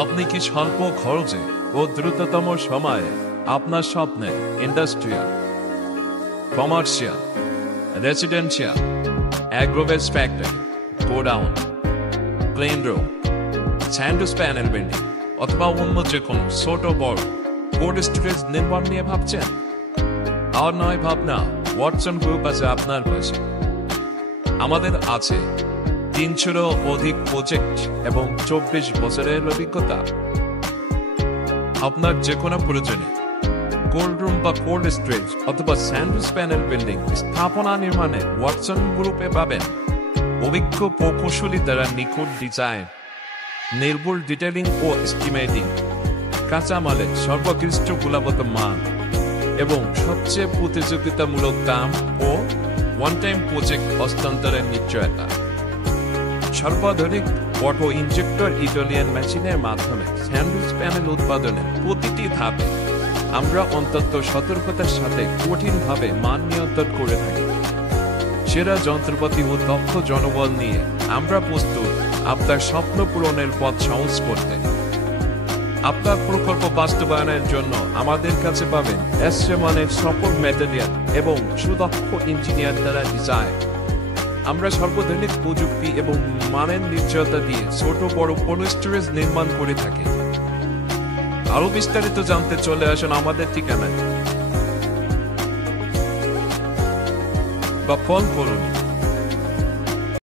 আপনি কি স্বল্প খরচে ও দ্রুততম সময়ে আপনার স্বপ্নের ইন্ডাস্ট্রিয়াল, কমার্শিয়াল, রেসিডেন্সিয়াল, অ্যাগ্রোভেজ factory, godown, clean room, sandwich panel building অথবা অন্য যে কোনো ছোট বড় কোল্ড স্টোরেজ নির্মাণ নিয়ে ভাবছেন? আর নয় ভাবনা, ওয়াটসন গ্রুপ আছে আপনার পাশে। আমাদের আছে 300-এরও অধিক প্রজেক্ট এবং 24 বছরের অভিজ্ঞতা। আপনার যে কোনো প্রয়োজনে কোল্ড রুম বা কোল্ড স্টোরেজ অথবা স্যান্ডউইচ প্যানেল বিল্ডিং স্থাপনা নির্মাণে ওয়াটসন গ্রুপে পাবেন অভিজ্ঞ প্রকৌশলী দ্বারা নিখুঁত ডিজাইন, নির্ভুল ডিটেইলিং ও এস্টিমেটিং, কাঁচামালের সর্বোৎকৃষ্ট গুণগত মান এবং সবচেয়ে প্রতিযোগিতামূলক দাম ও ওয়ান টাইম প্রজেক্ট হস্তান্তরের নিশ্চয়তা। সর্বাধুনিক অটো ইনজেক্টর ইটালিয়ান মেশিনের মাধ্যমে স্যান্ডউইচ প্যানেল উৎপাদনের প্রতিটি ধাপে আমরা অন্তত সতর্কতার সাথে কঠিনভাবে মান নিয়ন্ত্রণ করে থাকি। সেরা যন্ত্রপাতি ও দক্ষ জনবল নিয়ে আমরা প্রস্তুত আপনার স্বপ্ন পূরণের পথ সহজ করতে। আপনার প্রকল্প বাস্তবায়নের জন্য আমাদের কাছে পাবেন মানের সকল ম্যাটেরিয়াল এবং সুদক্ষ ইঞ্জিনিয়ার দ্বারা ডিজাইন। আমরা সর্বাধুনিক প্রযুক্তি এবং মানের নিশ্চয়তা দিয়ে ছোট বড় কোল্ড স্টোরেজ নির্মাণ করে থাকি। আরো বিস্তারিত জানতে চলে আসুন আমাদের ঠিকানায় বা ফোন করুন